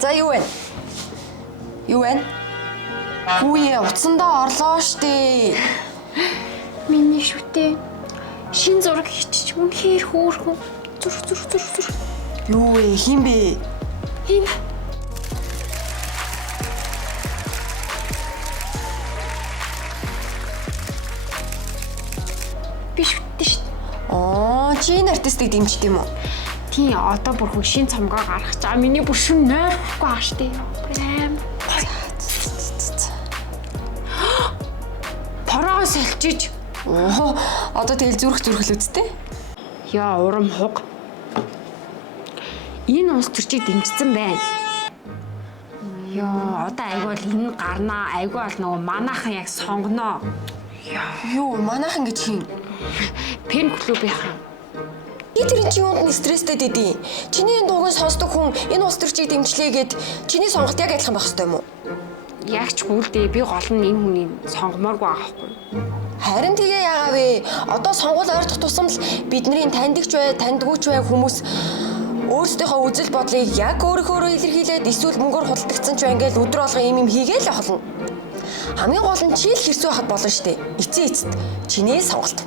За юу вэ? Юу вэ? Хүүе утсандаа орлоо штэ. Миний шүтээ. Шин зураг хийчих үнэхээр хөөрхөн. Зүрх. Юу вэ? Хин бэ? Хин. Би шүтээ штэ. Чи энэ артистыг дэмждэг юм уу? Тий, одоо бүр хөө шин цомгоо гаргах чаа. Миний бүр шүн нойрхгүй аа штэ. Брэм. Параа салчиж. Одоо тэгэл зүрхлүүд үсттэй. Яа, урам хуг. Энэ улс төрчийг дэмжсэн байна. Яа, одоо айгүй бол энэ гарнаа, айгүй бол нөгөө манайхан яг сонгоноо. Юу, манайхан гэж хин? Пен клубийнхан. Тэр чи юунд нь стресстэй дэдий? Чиний энэ дууг сонсдог хүн энэ улс төрчийг дэмжлээ гэд чиний сонголт яг адилхан байх ёстой юм уу? Яг ч гүйлдээ би гол нь энэ хүнийг сонгомооргүй аахгүй. Харин тэгээ яагаа вэ? Одоо сонгуул ойртох тусам л бидний таньдагч бай, таньдгүйч бай хүмүүс өөрсдийнхөө үзэл бодлыг яг өөрөөр илэрхийлээд эсвэл мөнгөөр худалдагдсан ч бай ингээл өдөр болгон юм хийгээл явахлаа. Хамгийн гол нь чи л хэрсүү хахад болно штэ. Эцэст чиний сонголт.